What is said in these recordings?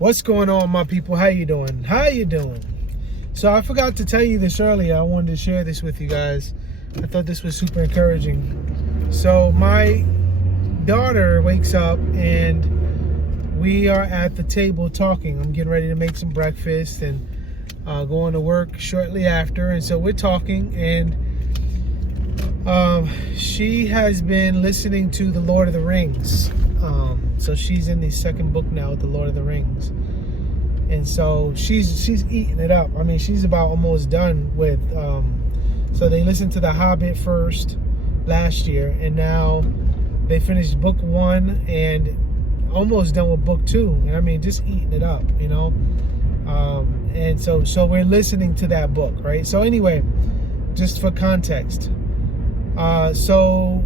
What's going on, my people? How you doing? So I forgot to tell you this earlier. I wanted to share this with you guys. I thought this was super encouraging. So my daughter wakes up and we are at the table talking. I'm getting ready to make some breakfast and going to work shortly after. And so we're talking, and she has been listening to The Lord of the Rings. So she's in the second book now with The Lord of the Rings. And so she's eating it up. I mean, she's about almost done with, so they listened to The Hobbit first last year, and now they finished book 1 and almost done with book 2. And I mean, just eating it up, you know? And so we're listening to that book, right? So anyway, just for context. So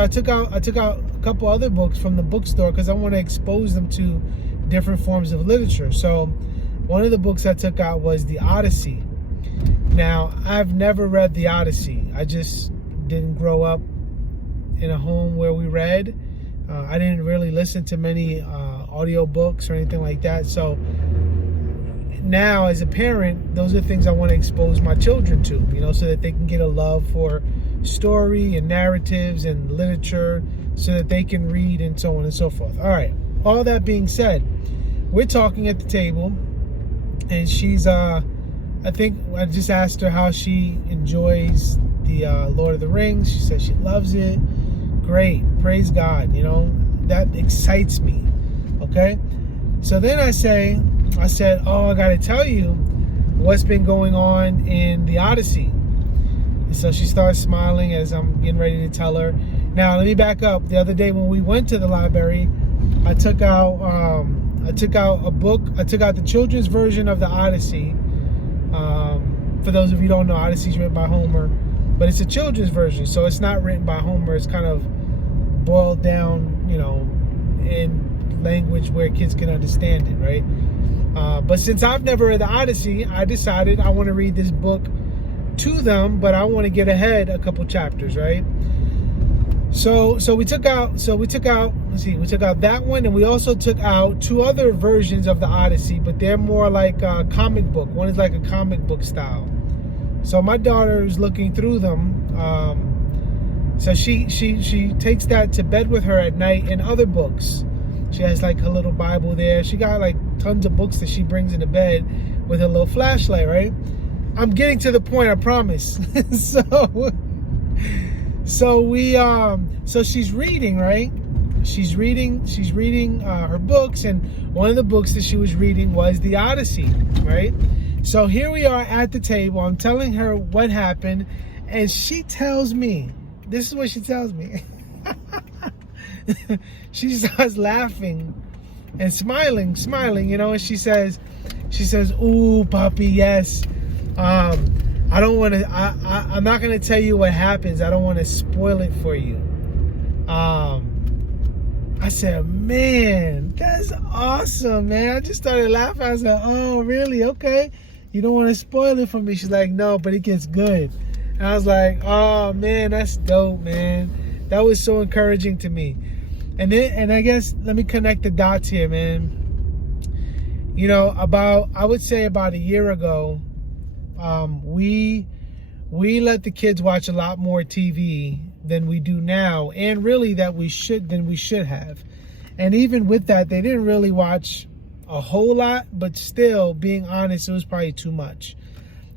I took out a couple other books from the bookstore because I want to expose them to different forms of literature. So one of the books I took out was The Odyssey. Now, I've never read The Odyssey. I just didn't grow up in a home where we read. I didn't really listen to many audio books or anything like that. So now, as a parent, those are things I want to expose my children to, you know, so that they can get a love for story and narratives and literature, so that they can read and so on and so forth. All right. All that being said, we're talking at the table, and she's, I think I just asked her how she enjoys the Lord of the Rings. She said she loves it. Great. Praise God. You know, that excites me. Okay. So then I said, oh, I got to tell you what's been going on in the Odyssey. And so she starts smiling as I'm getting ready to tell her. Now, let me back up. The other day when we went to the library, I took out a book. I took out the children's version of the Odyssey. For those of you who don't know, Odyssey is written by Homer, but it's a children's version, so it's not written by Homer. It's kind of boiled down, you know, in language where kids can understand it, right? But since I've never read the Odyssey, I decided I want to read this book to them, but I want to get ahead a couple chapters, right? So we took out that one, and we also took out 2 other versions of the Odyssey, but they're more like a comic book. One is like a comic book style. So my daughter is looking through them. So she takes that to bed with her at night, and other books. She has like her little Bible there. She got like tons of books that she brings into bed with her little flashlight, right? I'm getting to the point, I promise. So she's reading, right? She's reading her books, and one of the books that she was reading was The Odyssey, right? So here we are at the table. I'm telling her what happened, and she tells me, this is what she tells me. She starts laughing and smiling, you know, and she says, "Ooh, Poppy, yes. I'm not going to tell you what happens. I don't want to spoil it for you." I said, "Man, that's awesome, man." I just started laughing. I said, "Oh, really? Okay. You don't want to spoil it for me?" She's like, "No, but it gets good." And I was like, "Oh, man, that's dope, man." That was so encouraging to me. And I guess, let me connect the dots here, man. You know, I would say about a year ago, we let the kids watch a lot more TV than we do now, and really than we should have. And even with that, they didn't really watch a whole lot, but still, being honest, it was probably too much.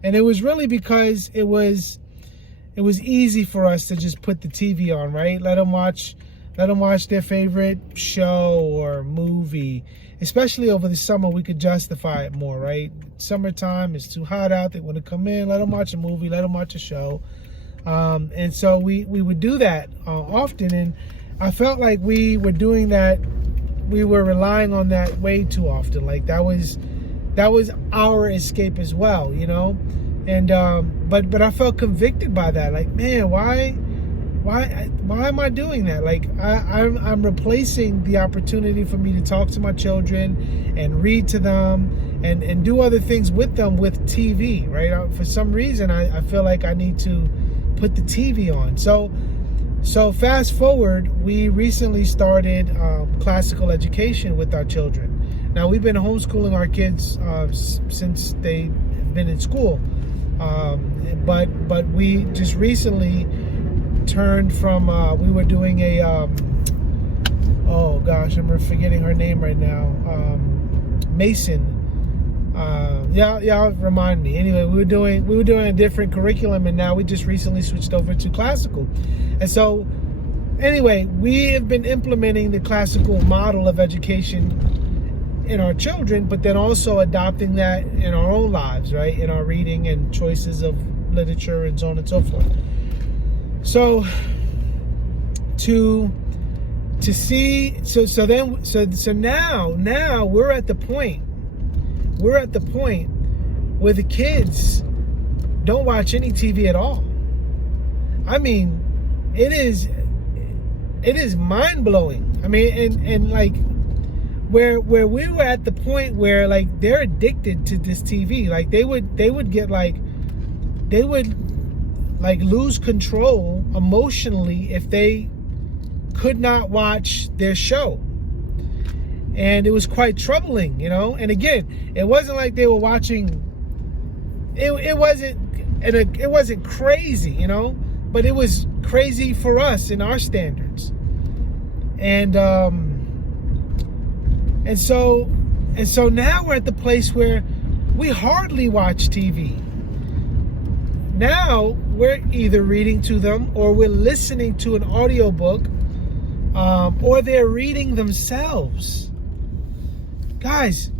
And it was really because it was easy for us to just put the TV on, right? Let them watch their favorite show or movie. Especially over the summer, we could justify it more, right? Summertime, it's too hot out. They want to come in, let them watch a movie, let them watch a show. And so we would do that often. And I felt like we were doing that. We were relying on that way too often. Like that was our escape as well, you know? And, but I felt convicted by that. Like, man, why am I doing that? Like, I'm replacing the opportunity for me to talk to my children and read to them and do other things with them with TV, right? For some reason, I feel like I need to put the TV on. So So fast forward, we recently started classical education with our children. Now, we've been homeschooling our kids since they've been in school. But we just recently turned from, we were doing a, oh gosh, I'm forgetting her name right now, Mason. Y'all remind me. Anyway, we were doing a different curriculum, and now we just recently switched over to classical. And so, anyway, we have been implementing the classical model of education in our children, but then also adopting that in our own lives, right? In our reading and choices of literature and so on and so forth. So to see, so now we're at the point where the kids don't watch any TV at all. I mean, it is mind-blowing. I mean, and like where we were at the point where like they're addicted to this TV. Like they would get like, they would like lose control emotionally if they could not watch their show. And it was quite troubling, you know. And again, it wasn't like they were watching. It wasn't crazy, you know, but it was crazy for us in our standards. And so now we're at the place where we hardly watch TV. Now we're either reading to them, or we're listening to an audiobook, or they're reading themselves. Guys,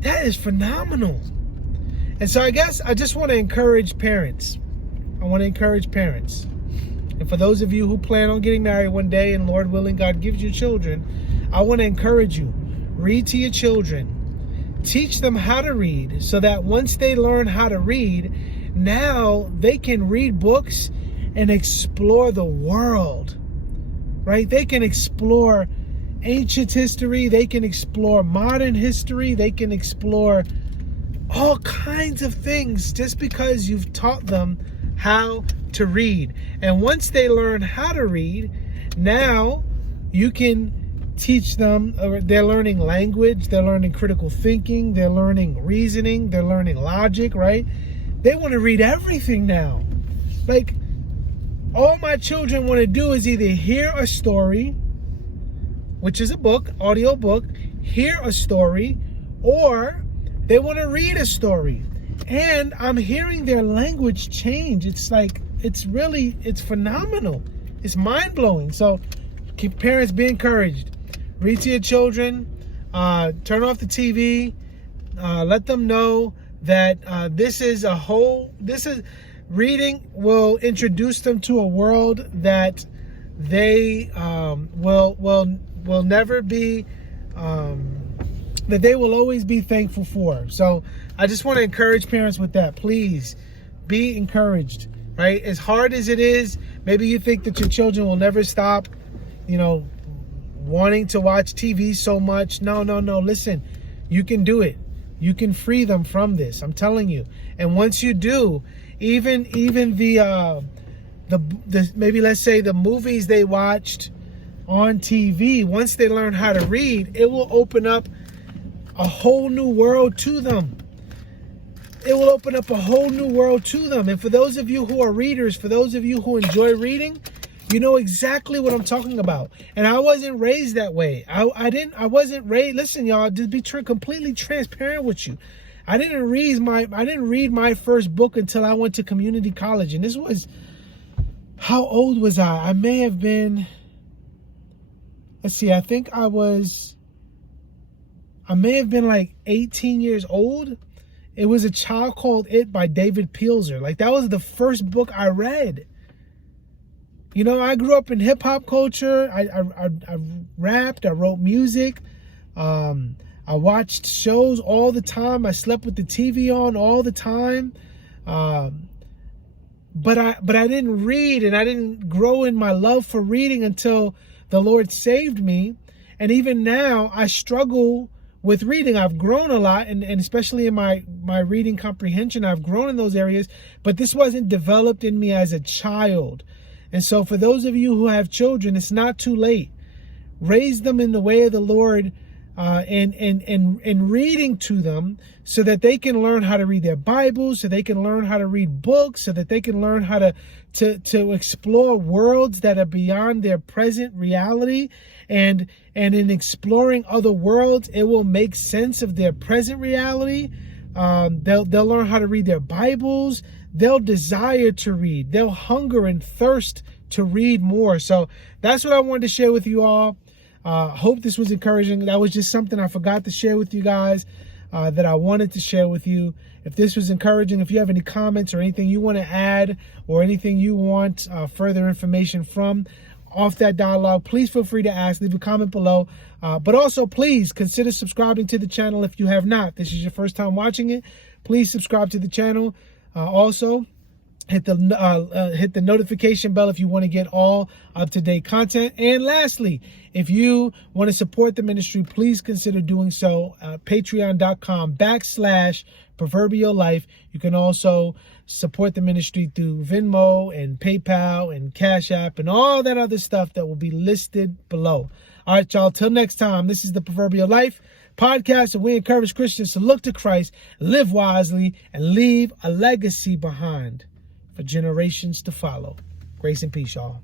that is phenomenal. And so I guess I just want to encourage parents. And for those of you who plan on getting married one day, and Lord willing, God gives you children, I want to encourage you. Read to your children. Teach them how to read, so that once they learn how to read, now they can read books and explore the world, right? They can explore ancient history. They can explore modern history. They can explore all kinds of things just because you've taught them how to read. And once they learn how to read, now you can teach them. They're learning language, they're learning critical thinking, they're learning reasoning, they're learning logic, right? They want to read everything now. Like, all my children want to do is either hear a story, which is a book, audio book, hear a story, or they want to read a story. And I'm hearing their language change. It's like, it's phenomenal. It's mind-blowing. So parents, be encouraged. Read to your children. Turn off the TV. Let them know that reading will introduce them to a world that they will never be, that they will always be thankful for. So I just want to encourage parents with that. Please be encouraged, right? As hard as it is, maybe you think that your children will never stop, wanting to watch TV so much. No. Listen, you can do it. You can free them from this. I'm telling you. And once you do, even the maybe let's say the movies they watched on TV, once they learn how to read, it will open up a whole new world to them. It will open up a whole new world to them. And for those of you who are readers, for those of you who enjoy reading, you know exactly what I'm talking about. And I wasn't raised that way. I wasn't raised. Listen, y'all, just be completely transparent with you. I didn't read my first book until I went to community college. And this was, how old was I? I may have been, let's see, I think I may have been like 18 years old. It was A Child Called It by David Peelser. Like, that was the first book I read. I grew up in hip hop culture. I rapped, I wrote music. I watched shows all the time. I slept with the TV on all the time. But I didn't read, and I didn't grow in my love for reading until the Lord saved me. And even now, I struggle with reading. I've grown a lot, and especially in my reading comprehension, I've grown in those areas. But this wasn't developed in me as a child. And so for those of you who have children, it's not too late. Raise them in the way of the Lord, and reading to them so that they can learn how to read their Bibles, so they can learn how to read books, so that they can learn how to explore worlds that are beyond their present reality. And in exploring other worlds, it will make sense of their present reality. They'll learn how to read their Bibles. They'll desire to read. They'll hunger and thirst to read more. So that's what I wanted to share with you all. Hope this was encouraging. That was just something I forgot to share with you guys, that I wanted to share with you. If this was encouraging, if you have any comments or anything you want to add or anything you want further information from off that dialogue, please feel free to ask. Leave a comment below. But also, please consider subscribing to the channel if you have not. This is your first time watching it. Please subscribe to the channel. Also, hit the notification bell if you want to get all up-to-date content. And lastly, if you want to support the ministry, please consider doing so at patreon.com/Proverbial Life. You can also support the ministry through Venmo and PayPal and CashApp and all that other stuff that will be listed below. All right, y'all. Till next time, this is the Proverbial Life podcast, and we encourage Christians to look to Christ, live wisely, and leave a legacy behind for generations to follow. Grace and peace, y'all.